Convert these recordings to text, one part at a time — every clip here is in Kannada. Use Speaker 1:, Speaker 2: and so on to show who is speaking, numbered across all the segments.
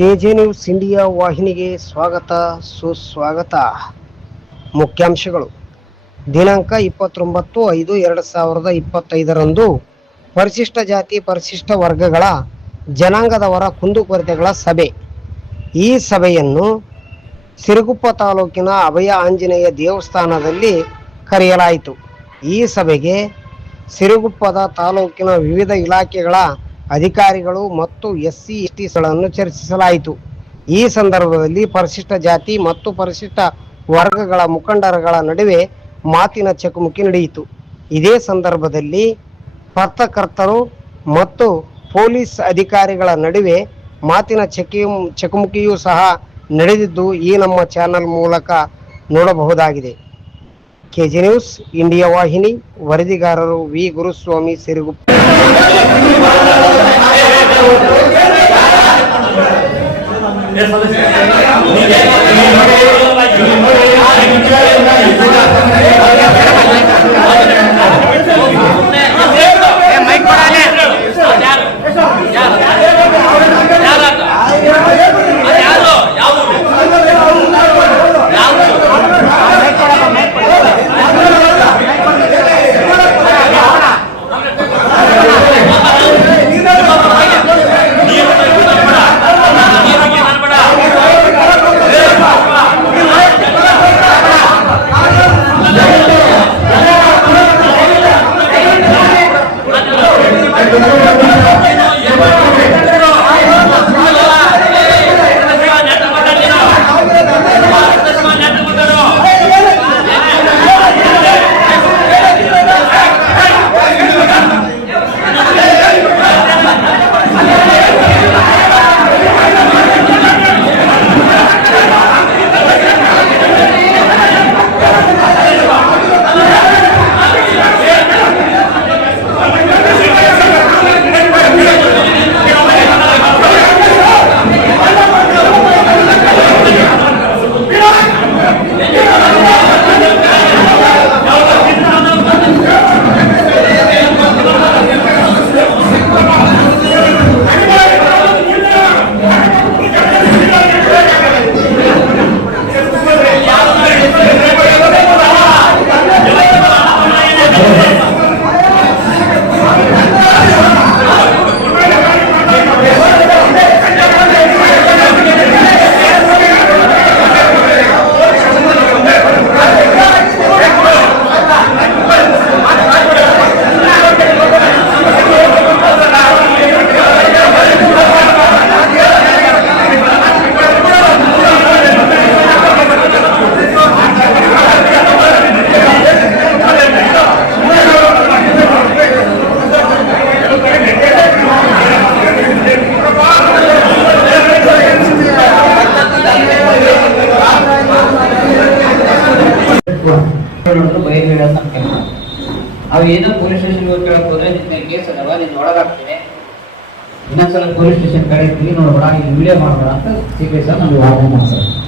Speaker 1: ಕೆಜೆ ನ್ಯೂಸ್ ಇಂಡಿಯಾ ವಾಹಿನಿಗೆ ಸ್ವಾಗತ, ಸುಸ್ವಾಗತ. ಮುಖ್ಯಾಂಶಗಳು. ದಿನಾಂಕ ಇಪ್ಪತ್ತೊಂಬತ್ತು ಐದು ಎರಡು ಸಾವಿರದ ಇಪ್ಪತ್ತೈದರಂದು ಪರಿಶಿಷ್ಟ ಜಾತಿ, ಪರಿಶಿಷ್ಟ ವರ್ಗಗಳ ಜನಾಂಗದವರ ಕುಂದುಕೊರತೆಗಳ ಸಭೆ. ಈ ಸಭೆಯನ್ನು ಸಿರುಗುಪ್ಪ ತಾಲೂಕಿನ ಅಭಯ ಆಂಜನೇಯ ದೇವಸ್ಥಾನದಲ್ಲಿ ಕರೆಯಲಾಯಿತು. ಈ ಸಭೆಗೆ ಸಿರುಗುಪ್ಪದ ತಾಲೂಕಿನ ವಿವಿಧ ಇಲಾಖೆಗಳ ಅಧಿಕಾರಿಗಳು ಮತ್ತು ಎಸ್ಸಿ ಎಸ್ ಟಿಗಳನ್ನು ಚರ್ಚಿಸಲಾಯಿತು. ಈ ಸಂದರ್ಭದಲ್ಲಿ ಪರಿಶಿಷ್ಟ ಜಾತಿ ಮತ್ತು ಪರಿಶಿಷ್ಟ ವರ್ಗಗಳ ಮುಖಂಡರುಗಳ ನಡುವೆ ಮಾತಿನ ಚಕಮಕಿ ನಡೆಯಿತು. ಇದೇ ಸಂದರ್ಭದಲ್ಲಿ ಪತ್ರಕರ್ತರು ಮತ್ತು ಪೊಲೀಸ್ ಅಧಿಕಾರಿಗಳ ನಡುವೆ ಮಾತಿನ ಚಕಿ, ಚಕಮಕಿಯೂ ಸಹ ನಡೆದಿದ್ದು ಈ ನಮ್ಮ ಚಾನೆಲ್ ಮೂಲಕ ನೋಡಬಹುದಾಗಿದೆ. ಕೆಜಿ ನ್ಯೂಸ್ ಇಂಡಿಯಾ ವಾಹಿನಿ, ವರದಿಗಾರರು V. Guruswamy, Siruguppa.
Speaker 2: Thank you. ಹೇಳೋದು ಅವು ಏನೋ ಪೊಲೀಸ್ ಸ್ಟೇಷನ್ ಹೋಗಿ ಹೋದ್ರೆ ನಿನ್ನ ಕೇಸ್ ಅದವ ನಿನ್ನ ಒಳಗಾಗ್ತೀನಿ ಇನ್ನೊಂದ್ಸಲ ಪೊಲೀಸ್ ಸ್ಟೇಷನ್ ಕಡೆ ನೋಡ್ಬೇಡ ಇಲ್ಲಿ ವಿಡಿಯೋ ಮಾಡೋಣ ಅಂತ ಸಿ ಪಿ ಸರ್ ನಮಗೆ ವಾದ ಮಾಡ್ತಾರೆ.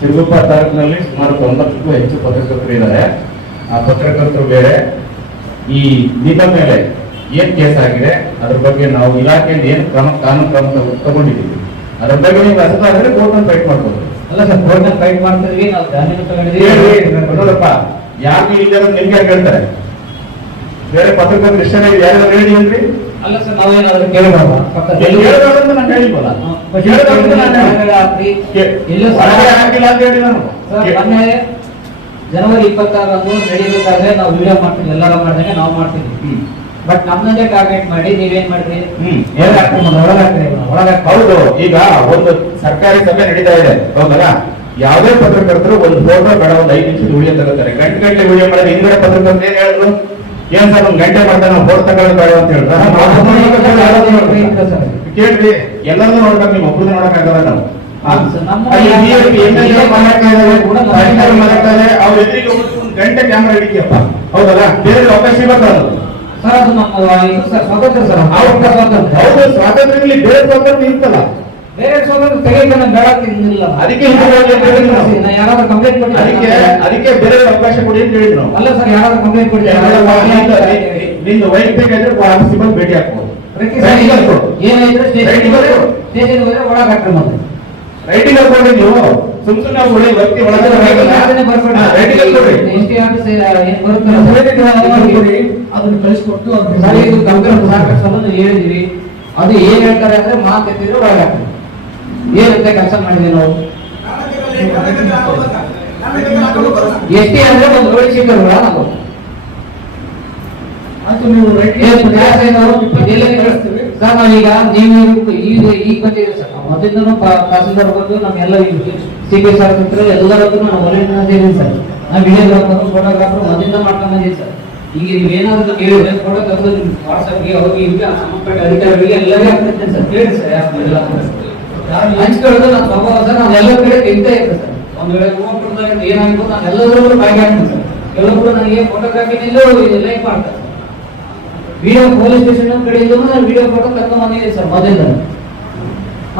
Speaker 3: ಸಿರುಗುಪ್ಪ ತಾಲೂಕಿನಲ್ಲಿ ಸುಮಾರು ತೊಂಬತ್ತಕ್ಕೂ ಹೆಚ್ಚು ಪತ್ರಕರ್ತರು ಇದ್ದಾರೆ. ಆ ಪತ್ರಕರ್ತರು ಬೇರೆ. ಈ ನಿಧ ಮೇಲೆ ಏನ್ ಕೇಸ್ ಆಗಿದೆ, ಅದ್ರ ಬಗ್ಗೆ ನಾವು ಇಲಾಖೆಯಲ್ಲಿ ಏನು ಕ್ರಮ, ಕಾನೂನು ಕ್ರಮ ತಗೊ- ತಗೊಂಡಿದ್ದೀವಿ. ಅದ್ರ ಬಗ್ಗೆ ನೀವು ಅಸದಾದ್ರೆ ಕೋರ್ಟ್ ಫೈಟ್ ಮಾಡ್ಬೋದು.
Speaker 2: ಅಲ್ಲ ಸರ್ ಕೋರ್ಟ್ನ ಫೈಟ್ ಮಾಡ್ತಿದ್ವಿ ನಾವು ಜಾಮೀನು
Speaker 3: ಹೇಳ್ರಿ,
Speaker 2: ತಗೊಂಡಿದ್ದೀವಿ
Speaker 3: ನೋಡಪ್ಪ ಯಾರು ಇಲ್ಲ ನಿಮ್ಗೆ ಹೇಳ್ತಾರೆ ಬೇರೆ ಪತ್ರಕರ್ತ ಇಷ್ಟ ಯಾರು ಹೇಳಿ ಏನ್ರಿ
Speaker 2: ಅಲ್ಲ ಸರ್ ನಾವೇನಾದ್ರೂ ಕೇಳಬಾರ್ದ
Speaker 3: ಅಂತ ನಾನು ಹೇಳಿಲ್ವಲ್ಲ ಹೇಳ್ಬಾರ್ದು ಅಂತ ನಾನು ಇಲ್ಲ ಕೇ-
Speaker 2: ಎಲ್ಲೂ
Speaker 3: ಅಂತ ಹೇಳಿ ನಾನು.
Speaker 2: ಸರ್ ಮೊನ್ನೆ ಜನವರಿ ಇಪ್ಪತ್ತಾರರಂದು ನಡೀಬೇಕಾದ್ರೆ ನಾವು ವಿಡಿಯೋ ಮಾಡ್ತೀವಿ ಎಲ್ಲರೂ ಮಾಡಿದಂಗೆ ನಾವು ಮಾಡ್ತೀವಿ. ಬಟ್ ನಮ್ಮನ್ನೇ ಟಾರ್ಗೆಟ್ ಮಾಡಿ ನೀವೇನ್ ಮಾಡ್ರಿ
Speaker 3: ಹ್ಮ್.
Speaker 2: ಏನ್
Speaker 3: ಹೌದು ಈಗ ಒಂದು ಸರ್ಕಾರಿ ಸಭೆ ನಡೀತಾ ಇದೆ ಹೌದಲ್ಲ ಯಾವುದೇ ಪತ್ರಕರ್ತರು ಒಂದು ಫೋಟೋ ಬೇಡ ಒಂದು ಐದು ನಿಮಿಷದ ವಿಡಿಯೋ ತಗೋತಾರೆ ಗಂಟೆ ಗಂಟೆ ವಿಡಿಯೋ ಮಾಡಿದ್ರೆ ಹಿಂಗಡೆ ಪತ್ರಕರ್ತರು ಏನ್ ಹೇಳಿದ್ರು ಏನ್ ಸರ್ ಒಂದ್ ಗಂಟೆ ಮಾಡ್ತಾರೆ ನಾವು ಫೋಟೋ ತಗೊಳ್ಳೋದು ಬೇಡ ಅಂತ ಹೇಳಿದ್ರೆ ಕೇಳ್ರಿ ಎಲ್ಲರನ್ನೂ ನೋಡ್ಬೇಕು ನಿಮ್ಮ ಒಬ್ಬರನ್ನ ನೋಡಕ್ಕಾಗಲ್ಲ ನಾವು ಮಾಡ್ತಾ ಮಾಡ್ತಾ ಅವ್ರ ಎದುರಿಗೆ ಒಂದು ಗಂಟೆ ಕ್ಯಾಮ್ರಾ ಹಿಡಿಯಪ್ಪ ಹೌದಲ್ಲ ಬೇರೆ ಅವಕಾಶ ಇರೋದು
Speaker 2: ಸರ್ ಅದು ನಮ್ಮ ಇದು ಸರ್ ಸ್ವಾತಂತ್ರ್ಯ ಸರ್.
Speaker 3: ಹೌದು ಸ್ವಾತಂತ್ರ್ಯ ಸ್ವಾತಂತ್ರ್ಯದಲ್ಲಿ ಬೇರೆ ಸ್ವಾತಂತ್ರ್ಯ ಇರ್ತಲ್ಲ
Speaker 2: ಬೇರೆ ಸ್ವಾತಂತ್ರ್ಯ ತೆಗೆಯಕ್ಕೆ ಬೇಡ ತಿಂದಿಲ್ಲ
Speaker 3: ಅದಕ್ಕೆ
Speaker 2: ಯಾರಾದ್ರೂ ಕಂಪ್ಲೇಂಟ್ ಕೊಡಿ
Speaker 3: ಅದಕ್ಕೆ ಅದಕ್ಕೆ ಬೇರೆ ಅವಕಾಶ ಕೊಡಿ ಅಂತ ಹೇಳಿದ್ರು.
Speaker 2: ಅಲ್ಲ ಸರ್ ಯಾರಾದ್ರೂ ಕಂಪ್ಲೇಂಟ್ ಕೊಡಿ
Speaker 3: ನಿಂದು ವೈಯಕ್ತಿಕ ಇದ್ರೆ ಆಫೀಸಿಗೆ ಬಂದು ಭೇಟಿ ಹಾಕ್ಬೋದು.
Speaker 4: ಏನಾಯ್ತು ಸ್ಟೇಷನ್. ಹೋದ್ರೆ ಒಳಗೆ ಹಾಕ್ರಿ ಮತ್ತೆ.
Speaker 3: ರೈಟಿಂಗ್ ಹಾಕ್ಕೊಡ್ರಿ ನೀವು. ಸುಮ್ ಸುಮ್ಮನೆ ಒಳ್ಳೆ ವ್ಯಕ್ತಿ
Speaker 4: ಅದನ್ನೇ
Speaker 5: ಕಳಿಸ್ಕೊಟ್ಟು
Speaker 4: ಸರಿ ಇದು ಕಂಪ್ಯೂಟರ್ ಸಾಕಷ್ಟು ಹೇಳಿದ್ವಿ. ಅದು ಏನ್ ಹೇಳ್ತಾರೆ ಅಂದ್ರೆ ಮಾತು ಎತ್ತಿದ್ರೆ ಒಳಗೆ ಹಾಕ್ರಿ ಏನಂತ ಕೆಲಸ ಮಾಡಿದೆ ನಾವು? ಎಷ್ಟೇ ಅಂದ್ರೆ ಒಂದು ರೋಡ್ ಸಿಕ್ಕಲ್ವಾ ನಾವು.
Speaker 5: ಅದು ನೀವು
Speaker 4: ಏನು? ಇದೆಲ್ಲ
Speaker 5: ಕಳಿಸ್ತೀವಿ.
Speaker 4: ಸರ್ ಈಗ ನೀವು ಈಗ ಈಗ ಬಂದಿದ್ದೀವಿ ಸರ್ ಮೊದಲಿಂದನೂ ತಹಸೀಲ್ದಾರ್ ಬಂದು ನಮ್ಗೆಲ್ಲ ಸಿ ಪಿ ಸರ್ ಹತ್ರ ಎಲ್ಲರದ್ದು ನಾನು ಒಳ್ಳೆಯ ಸೇರಿ ಸರ್. ನಾವು ವಿಡಿಯೋಗ್ರಾಫರ್ ಫೋಟೋಗ್ರಾಫರ್ ಮೊದಲಿಂದ ಮಾಡ್ಕೊಂಡು ಬಂದಿದ್ದೀವಿ ಸರ್. ಈಗ ಏನಾದ್ರು ಕೇಳಿದ್ರೆ ಫೋಟೋ ತೆಗೆದು ವಾಟ್ಸಪ್ಗೆ ಅವ್ರಿಗೆ ಇವ್ರಿಗೆ ಸಂಬಂಧಪಟ್ಟ ಅಧಿಕಾರಿಗಳಿಗೆ ಎಲ್ಲರಿಗೂ ಹಾಕ್ತಿರ್ತೇನೆ ಸರ್. ಕೇಳಿ ಸರ್ ಯಾರು ಇಲ್ಲ. ಹಂಚ್ಕೊಳ್ಳೋದು ನಾನು ಸ್ವಭಾವ ಸರ್, ನಾವು ಎಲ್ಲ ಕಡೆ ತೆಗಿತಾ ಸರ್. ಒಂದು ವೇಳೆ ಹೋಗ್ಬಿಡ್ದಾಗ ಏನಾಗ್ಬೋದು ನಾನು ಎಲ್ಲದರಲ್ಲೂ ಭಾಗಿಯಾಗ್ತೀನಿ ಸರ್ ಕೆಲವೊಬ್ಬರು ನನಗೆ ಫೋಟೋಗ್ರಾಫಿನಲ್ಲೂ ಲೈಕ್ ಮಾಡ್ತಾರೆ ವಿಡಿಯೋ ಪೊಲೀಸ್ ಸ್ಟೇಷನ್ ಕಡೆಯಿಂದ ನಾನು ವಿಡಿಯೋ ಫೋಟೋ ಕರ್ಕೊಂಡು ಬಂದಿದ್ದೆ ಸರ್ ಮೊದಲಿಂದ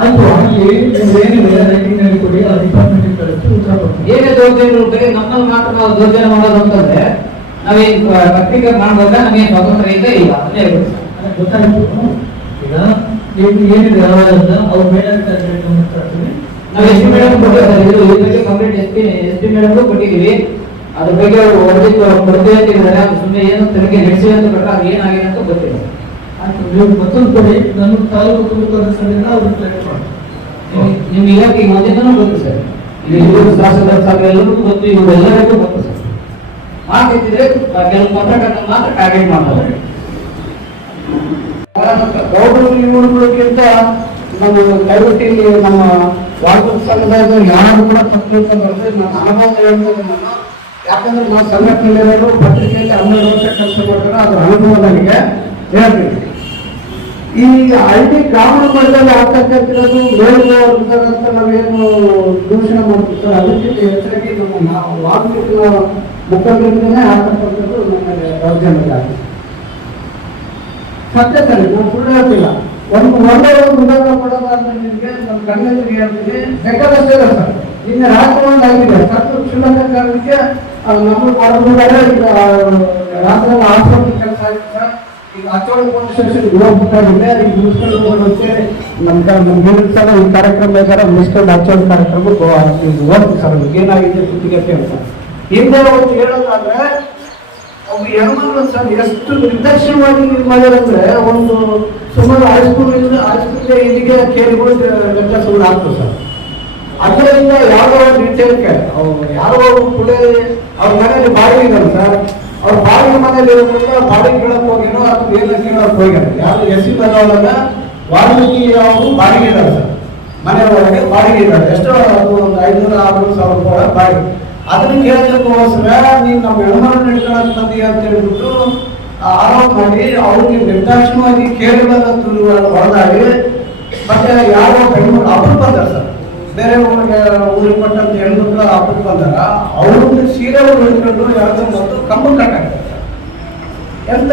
Speaker 5: ಆಯ್ತು ಹಾಗೆ ಏನು ಏನಿದೆ ರೈಟಿಂಗ್ನಲ್ಲಿ ಕೊಡಿ ಆ ಡಿಪಾರ್ಟ್ಮೆಂಟ್ ಕಳಿಸಿ ಉತ್ತರ ಕೊಡ್ತೀನಿ.
Speaker 4: ಏನೇ ದೌರ್ಜನ್ಯ ಬರೀ ನಮ್ಮಲ್ಲಿ ಮಾತ್ರ ನಾವು ದೌರ್ಜನ್ಯ ಮಾಡೋದು ಅಂತಂದ್ರೆ ನಾವೇನ್ ಪತ್ರಿಕೆ ಮಾಡುವಾಗ ನಮಗೇನು ಸ್ವಾತಂತ್ರ್ಯ ಇದೆ ಇಲ್ಲ ಇಲ್ಲ
Speaker 5: ಅಂತ ಗೊತ್ತಾಯ್ತು. ಈಗ ನೀವು ಏನಿದೆ ಆವಾಜನ್ನ ಅವ್ರ
Speaker 4: ನಾವು ಎಸ್ ಪಿ ಮೇಡಮ್ ಕೊಟ್ಟಿದ್ದೀವಿ ಸರ್ ಇದು ಇದ್ರ ಬಗ್ಗೆ complaint S P S P madam ಕೊಟ್ಟಿದ್ದೀವಿ. ಅದ್ರ ಬಗ್ಗೆ ಅವರು ವರದಿ ಕೊರತೆ ಹೇಳಿದ್ರೆ ಅದು ಸುಮ್ಮನೆ ಏನು ತೆರಿಗೆ ನಡೆಸಿ ಅಂತ ಪ್ರಕಾರ ಏನಾಗಿದೆ ಅಂತ ಗೊತ್ತಿಲ್ಲ.
Speaker 5: ಮತ್ತೊಂದು ಕೊಡಿ ನಾನು ತಾಲೂಕು
Speaker 4: ನಿಮ್- ನಿಮ್ ಇಲಾಖೆ ಮೊದಲಿಂದನೂ ಗೊತ್ತು ಸರ್. ಶಾಸಕರ ಸಾಕು ಎಲ್ಲರಿಗೂ ಗೊತ್ತು, ಇವರು ಎಲ್ಲರಿಗೂ ಗೊತ್ತು ಸರ್. ಮಾತಿದ್ರೆ ಕೆಲವು ಪತ್ರಕರ್ತರು ಮಾತ್ರ ಟಾರ್ಗೆಟ್ ಮಾಡ್ತಾರೆ. ಗೌಡರು ಇವುಗಳಿಗಿಂತ ನಮ್ಮ ಕೈಗೊಟ್ಟಿ ನಮ್ಮ ವಾಲ್ಮೀಕಿ ಸಮುದಾಯದ ಯಾರು ಕೂಡ ತಪ್ಪು ನನ್ನ ಅನುಭವ ಹೇಳ್ಬೋದು ನಾನು ಯಾಕಂದ್ರೆ ನಾವು ಸಂಘಟನೆಯವರು ಪತ್ರಿಕೆಯಲ್ಲಿ ಹನ್ನೆರಡು ವರ್ಷ ಕೆಲಸ ಮಾಡ್ತಾರೆ ಅದ್ರ ಅನುಭವ ನನಗೆ ಹೇಳ್ತೀನಿ. ಈ ಹಳ್ಳಿ ಗ್ರಾಮೀಣ ಮಟ್ಟದಲ್ಲಿ ಆಗ್ತಕ್ಕಂಥದ್ದು ಮೇಲ್ನವರ್ಗದಂತ ನಾವೇನು ದೂಷಣೆ ಮಾಡ್ತಿರ್ತಾರೆ ಅದಕ್ಕಿಂತ ಹೆಚ್ಚಾಗಿ ನಮ್ಮ ವಾಲ್ಮೀಕಿ ಮುಖಂಡರಿಂದನೇ ಆಗ್ತಕ್ಕಂಥದ್ದು ನಮಗೆ ದೌರ್ಜನ್ಯ ಆಗಿದೆ. ಸತ್ಯ ಸರಿ, ನಾನು ಸುಳ್ಳು ಹೇಳ್ತಿಲ್ಲ. ಒಂದು ಒಳ್ಳೆಯ ಒಂದು ಉದಾಹರಣೆ ಕೊಡೋದಾದ್ರೆ ನಿಮಗೆ ನಮ್ಮ ಕಣ್ಣೆದುರಿಗೆ ಹೇಳ್ತೀನಿ. ಬೇಕಾದಷ್ಟೇ ಸರ್. ನಿನ್ನೆ ರಾಜಕಾರಣ ಆಗಿದೆ ಸತ್ತು ಕ್ಷುಲ್ಲಕ ರಾತ್ರಿ ಆಸ್ಪತ್ರೆ ಕೆಲಸ ಆಗಿದೆ ಸರ್. ಈಗ ಅಚೋಳ ಪೊಲೀಸ್ ಸ್ಟೇಷನ್ ಈಗ ಮುಗಿಸ್ಕೊಂಡು ನಮ್ಮ ನಮ್ಮ ಸಲ ಈ ಕಾರ್ಯಕ್ರಮ ಬೇಕಾದ್ರೆ ಮುಗಿಸ್ಕೊಂಡು ಅಚೋಳ ಕಾರ್ಯಕ್ರಮಕ್ಕೆ ಹೋಗ್ತೀವಿ ಸರ್. ಏನಾಗಿದೆ ಸುದ್ದಿಗತ್ತೆ ಅಂತ. ಹಿಂದೆ ಒಂದು ಹೇಳೋದಾದ್ರೆ ಒಬ್ಬ ಹೆಣ್ಮಗಳು ಸರ್ ಎಷ್ಟು ನಿರ್ದಾಕ್ಷಿಣ್ಯವಾಗಿ ಇದು ಮಾಡಿರಂದ್ರೆ ಒಂದು ಸುಮಾರು ಹೈಸ್ಕೂಲ್ ಹೈಸ್ಕೂಲ್ ಇಲ್ಲಿಗೆ ಕೇಳಿಗಳು ವ್ಯತ್ಯಾಸಗಳು ಆಗ್ತದೆ ಸರ್. ಅದರಿಂದ ಯಾವ ಒಂದು ಡೀಟೇಲ್ಗೆ ಯಾರೋ ಒಬ್ಬ ಅವ್ರ ಮನೇಲಿ ಬಾಡಿಗೆ ಇದ್ದಾರೆ ಸರ್. ಅವ್ರ ಬಾಡಿಗೆ ಮನೆಯಲ್ಲಿ ಇರೋದ್ರಿಂದ ಬಾಡಿಗೆ ಕೇಳಕ್ ಹೋಗಿನೋ ಅಥವಾ ಏನು ಹೋಗ್ಯಾರ. ಯಾರು ಎಸ್ ಸಿ ಒಳಗ ವಾಲ್ಮೀಕಿ ಅವರು ಬಾಡಿಗೆ ಇದ್ದಾರೆ ಸರ್. ಮನೆ ಒಳಗೆ ಬಾಡಿಗೆ ಇದ್ದಾರೆ ಎಷ್ಟೋ ಅದು ಒಂದು ಐನೂರ ಆರುನೂರು ಸಾವಿರ ರೂಪಾಯಿ ಬಾಡಿಗೆ ಅದನ್ನ ಕೇಳೋದಕ್ಕೋಸ್ಕರ ನೀನು ನಮ್ಮ ವ್ಯವಹಾರ ನಡ್ಕೊಳಕ್ ಬಂದಿ ಅಂತ ಹೇಳ್ಬಿಟ್ಟು ಆರೋಪ ಮಾಡಿ ಅವ್ರಿಗೆ ನಿರ್ದಾಕ್ಷಿಣ್ಯವಾಗಿ ಕೇರಳದ ತುಳು ಹೊರದಾಗಿ ಮತ್ತೆ ಯಾರೋ ಬೆಂಗಳೂರು ಅವರು ಬಂದ್ರೆ ಸರ್. ಬೇರೆ ಊರಿಗೆ ಊರಿಗೆ ಕೊಟ್ಟಂತ ಹೆಣ್ಮಕ್ಳು ಹಬ್ಬಕ್ಕೆ ಬಂದಾಗ ಅವ್ರದ್ದು ಸೀರೆ ಹಿಡ್ಕೊಂಡು ಯಾವ್ದೋ ಮತ್ತು ಕಂಬ ಕಟ್ಟಾಗ್ತಾರೆ ಎಂತ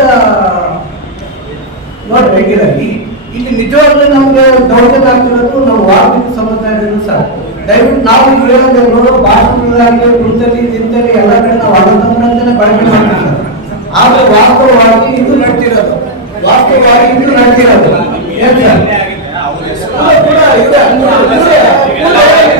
Speaker 4: ನೋಡಿ ಹೇಗಿರಲಿ ಇಲ್ಲಿ ನಿಜವಾಗ್ಲೂ ನಮ್ಗೆ ದೌರ್ಜನ್ಯ ಆಗ್ತಿರೋದು ನಾವು ವಾರ್ಮಿಕ ಸಮುದಾಯದಿಂದ ಸರ್ ದಯವಿಟ್ಟು ನಾವು ಹೇಳೋದೇನು ಭಾಷಣಗಳಾಗಿ ವೃತ್ತದಲ್ಲಿ ನಿಂತಲ್ಲಿ ಎಲ್ಲ ಕಡೆ ನಾವು ಅಣ್ಣತಮ್ಮನಂತಾನೆ ಬಳಕೆ ಆದ್ರೆ ವಾಸ್ತವವಾಗಿ ಇದು ನಡ್ತಿರೋದು. ವಾಸ್ತವವಾಗಿ ಇದು ನಡ್ತಿರೋದು. ಏನ್ ಸರ್?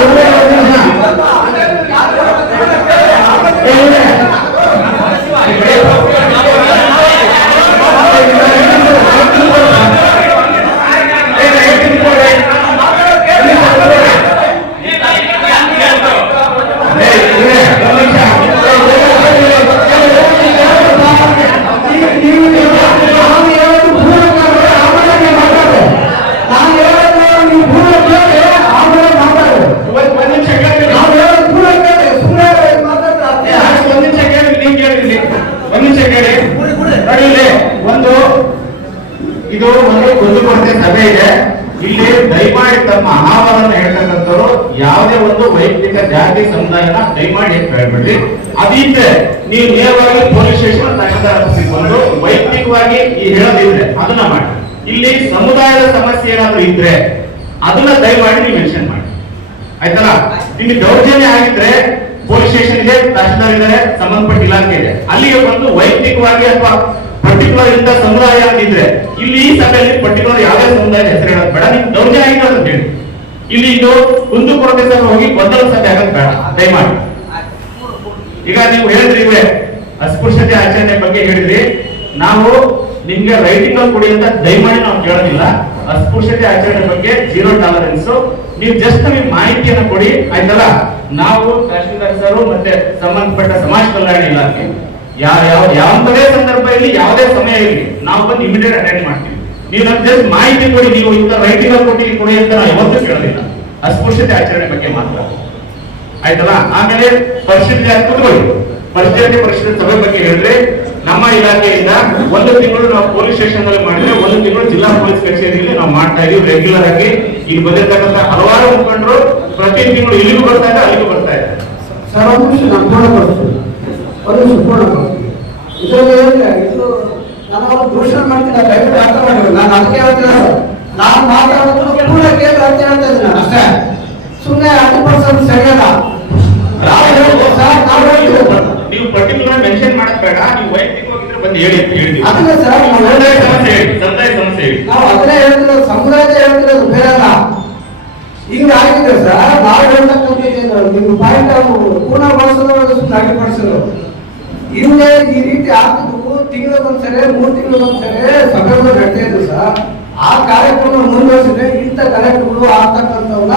Speaker 3: கொண்டு ಹೇಳ್ಬಿಡ್ರಿ ಅದಿದ್ರೆ ನೀವು ನೇರವಾಗಿ ಪೊಲೀಸ್ ಸ್ಟೇಷನ್ ತಹಶೀಲ್ದಾರ್ ಆಫೀಸಿಗೆ ಬಂದು ವೈಯಕ್ತಿಕವಾಗಿ ಈ ಹೇಳೋದಿದ್ರೆ ಅದನ್ನ ಮಾಡಿ. ಇಲ್ಲಿ ಸಮುದಾಯದ ಸಮಸ್ಯೆ ಏನಾದ್ರು ಇದ್ರೆ ಅದನ್ನ ದಯಮಾಡಿ ನೀವು ಮೆನ್ಷನ್ ಮಾಡಿ. ಆಯ್ತಲ್ಲ? ನಿಮಗೆ ದೌರ್ಜನ್ಯ ಆಗಿದ್ರೆ ಪೊಲೀಸ್ ಸ್ಟೇಷನ್ ಇದೆ ತಹಶೀಲ್ದಾರ್ ಇದ್ದಾರೆ, ಸಂಬಂಧಪಟ್ಟ ಇಲಾಖೆ ಇದೆ. ಅಲ್ಲಿಗೆ ಬಂದು ವೈಯಕ್ತಿಕವಾಗಿ ಅಥವಾ ಪರ್ಟಿಕ್ಯುಲರ್ ಇಂದ ಸಮುದಾಯ ಆಗಿದ್ರೆ ಇಲ್ಲಿ ಈ ಸಭೆಯಲ್ಲಿ ಪರ್ಟಿಕ್ಯುಲರ್ ಯಾವ ಸಮುದಾಯದ ಹೆಸರು ಹೇಳೋದು ಬೇಡ. ನಿಮ್ಗೆ ದೌರ್ಜನ್ಯ ಆಗಿದೆ ಅಂತ ಹೇಳಿ. ಇಲ್ಲಿ ಇದು ಕುಂದು ಕೊರತೆ ಸಭೆ ಹೋಗಿ ಗೊಂದಲ ಸಭೆ ಆಗೋದು ಬೇಡ. ದಯಮಾಡಿ. ಈಗ ನೀವು ಹೇಳಿದ್ರಿ ಇವೇ ಅಸ್ಪೃಶ್ಯತೆ ಆಚರಣೆ ಬಗ್ಗೆ ಹೇಳಿದ್ರಿ. ನಾವು ನಿಮ್ಗೆ ರೈಟಿಂಗ್ ಅಲ್ಲಿ ಕೊಡಿ ಅಂತ ದಯಮಾಡಿ ನಾವು ಕೇಳೋದಿಲ್ಲ. ಅಸ್ಪೃಶ್ಯತೆ ಆಚರಣೆ ಬಗ್ಗೆ ಜೀರೋ ಟಾಲರೆನ್ಸ್ ನೀವು ಜಸ್ಟ್ ನಮಗೆ ಮಾಹಿತಿಯನ್ನು ಕೊಡಿ, ಆಯ್ತಲ್ಲ? ನಾವು ತಹಶೀಲ್ದಾರ್ ಸರ್ ಮತ್ತೆ ಸಂಬಂಧಪಟ್ಟ ಸಮಾಜ ಕಲ್ಯಾಣ ಇಲಾಖೆ ಯಾವ ಯಾವ, ಯಾವುದೇ ಸಂದರ್ಭ ಇರಲಿ, ಯಾವುದೇ ಸಮಯ ಇರಲಿ, ನಾವು ಬಂದು ಇಮಿಡಿಯೇಟ್ ಅಟೆಂಡ್ ಮಾಡ್ತೀವಿ. ನೀವು ನಮ್ಗೆ ಜಸ್ಟ್ ಮಾಹಿತಿ ಕೊಡಿ, ನೀವು ಇಂಥ ರೈಟಿಂಗ್ ಅಲ್ಲಿ ಕೊಟ್ಟಿಗೆ ಕೊಡಿ ಅಂತ ನಾವು ಯಾವತ್ತೂ ಕೇಳೋದಿಲ್ಲ. ಅಸ್ಪೃಶ್ಯತೆ ಆಚರಣೆ ಬಗ್ಗೆ ಮಾತ್ರ. ಆಯ್ತಲ್ಲ? ಆಮೇಲೆ ಪರಿಸ್ಥಿತಿ ಕುತ್ಕೊಳ್ಳಿ. ಪರಿಸ್ಥಿತಿ ಪರಿಸ್ಥಿತಿ ಸಭೆ ಬಗ್ಗೆ ಹೇಳಿದ್ರೆ ನಮ್ಮ ಇಲಾಖೆಯಿಂದ ಒಂದು ತಿಂಗಳು ನಾವು ಪೊಲೀಸ್ ಸ್ಟೇಷನ್ ಅಲ್ಲಿ ಮಾಡಿದ್ರೆ ಒಂದು ತಿಂಗಳು ಜಿಲ್ಲಾ ಪೊಲೀಸ್ ಕಚೇರಿಯಲ್ಲಿ ನಾವು ಮಾಡ್ತಾ ಇದೀವಿ ರೆಗ್ಯುಲರ್ ಆಗಿ. ಇಲ್ಲಿ ಬಂದಿರ್ತಕ್ಕಂಥ ಹಲವಾರು ಮುಖಂಡರು ಪ್ರತಿ ತಿಂಗಳು ಇಲ್ಲಿಗೂ ಬರ್ತಾ ಇದ್ದಾರೆ, ಅಲ್ಲಿಗೂ ಬರ್ತಾ
Speaker 4: ನಾನು ಇದು ನಾನು ಅವ್ರು ದೂಷಣೆ ಮಾಡ್ತೀನಿ ದಯವಿಟ್ಟು ಅರ್ಥ ಮಾಡಿದ್ರು ನಾನು ಅದಕ್ಕೆ ಹೇಳ್ತೀನಿ ನಾನು ಮಾತಾಡೋದು ಕೂಡ ಕೇಂದ್ರ ಸುಮ್ಮನೆ ಹತ್ತು ಪರ್ಸೆಂಟ್ ಸರಿಯಲ್ಲ. ನಾವು
Speaker 3: ಪರ್ಟಿಕ್ಯುಲರ್ ಮೆನ್ಷನ್ ಮಾಡಕ್ ಬೇಡ ನೀವು ವೈಯಕ್ತಿಕವಾಗಿದ್ರೆ ಬಂದು ಹೇಳಿ ಅಂತ ಹೇಳ್ತೀವಿ.
Speaker 4: ಅದನ್ನ ಸರ್
Speaker 3: ಸಮುದಾಯ ಸಮಸ್ಯೆ ಹೇಳಿ ಸಮುದಾಯ ಸಮಸ್ಯೆ ಹೇಳಿ.
Speaker 4: ನಾವು ಅದನ್ನ ಹೇಳ್ತಿರೋದು ಸಮುದಾಯದ ಹೇಳ್ತಿರೋದು ಬೇರೆ ಅಲ್ಲ. ಹಿಂಗಾಗಿದೆ ಸರ್ ಹೇಳ್ತಕ್ಕಂಥದ್ದು ನಿಮ್ಮ ಪಾಯಿಂಟ್ ಪೂರ್ಣಗೊಳಿಸೋದು ಸುಮ್ಮನೆ ಅಡ್ಡಿಪಡಿಸೋದು. ಹಿಂದೆ ಈ ರೀತಿ ಆಗ್ತಿದ್ವು ತಿಂಗಳಿಗೊಂದ್ಸರಿ ಮೂರು ತಿಂಗಳಿಗೊಂದ್ಸರಿ ಸಭೆಗಳು ನಡೀತಾ ಇದ್ವು ಸರ್. ಆ ಕಾರ್ಯಕ್ರಮ ಮುಂದುವರಿಸಿದ್ರೆ ಇಂಥ ಕಾರ್ಯಕ್ರಮಗಳು ಆಗ್ತಕ್ಕಂಥವನ್ನ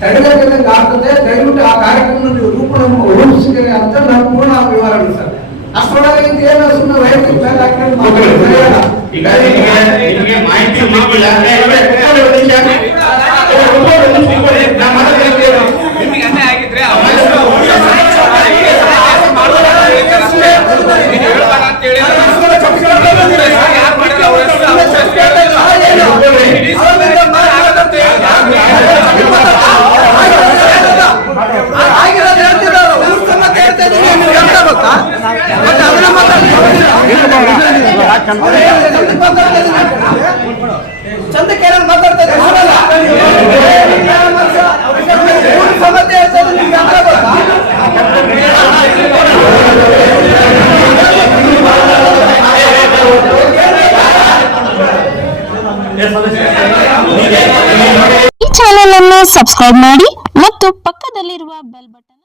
Speaker 4: ತಡೆಗಟ್ಟದಂಗೆ ಆಗ್ತದೆ ದಯವಿಟ್ಟು ಆ ಕಾರ್ಯಕ್ರಮ ನೀವು ರೂಪಣ ರೂಪಿಸಿದ್ದೀರಿ ಅಂತ ನನ್ನ ಪೂರ್ಣ ವಿವರಣೆ ಸರ್ ಅಷ್ಟರೊಳಗೆ ಇದೇನು ಸುಮ್ಮನೆ ವೈಯಕ್ತಿಕ ಬೇರೆ ಹಾಕ್ಕೊಂಡು ಮಾತಾಡೋದು ಸರಿಯಲ್ಲ.
Speaker 3: ಈಗ ನಿಮಗೆ ನಿಮಗೆ ಮಾಹಿತಿ ಸಿಕ್ಕಿಲ್ಲ ಏ, ಇವ್ರೆ, ಕೂತ್ಕೊಳ್ಳಿ ಒಂದು ನಿಮಿಷ. ಏ, ಕೂತ್ಕೊಳ್ಳಿ ಒಂದು ನಿಮಿಷ, ಕೂತ್ಕೊಳ್ಳಿ. ನಾ ಮಾತಾಡ್ತಾ ಇರ್ತೀನಿ.
Speaker 6: ನಿಮಗೆ ಅನ್ಯಾಯ ಆಗಿದ್ರೆ ಅವ್ರ ಹೆಸರು ಹೀಗೆ ಸಹಾಯ ಮಾಡ್ತಾರೆ ಅಂತ ಹೇಳ್ತಾರೆ ಅಷ್ಟೇ. ನೀನು ಹೇಳ್ಬೇಡ ಅಂತ ಹೇಳಿ ಯಾರು ಮಾಡಿಲ್ಲ ಅವ್ರ ಹೆಸರು ಅವ್ರ ಹೆಸರು ಕೇಳ್ತಾ ಇಲ್ಲ. ಇಡೀ ಸಮಾಜ ಆಗದಂತ ಹೇಳಿ ಯಾರು
Speaker 4: ಆಗಿರೋದು ಹೇಳ್ತಿದ್ದಾರೆ, ಊರ್ ಸಮೇತ ಹೇಳ್ತಾ ಇದ್ದೀನಿ, ನಿಮ್ಗೆ ಅರ್ಥ ಆಗುತ್ತಾ? ಮತ್ತೆ ಅದನ್ನ ಮಾತಾಡ್ತೀನಿ. ಮಾತಾಡ್ತಾ ಇದ್ದೀನಿ. ಮಾತಾಡ್ತಾ
Speaker 7: ಈ ಚಾನೆಲ್ ಅನ್ನು ಸಬ್ಸ್ಕ್ರೈಬ್ ಮಾಡಿ ಮತ್ತು ಪಕ್ಕದಲ್ಲಿರುವ ಬೆಲ್ ಬಟನ್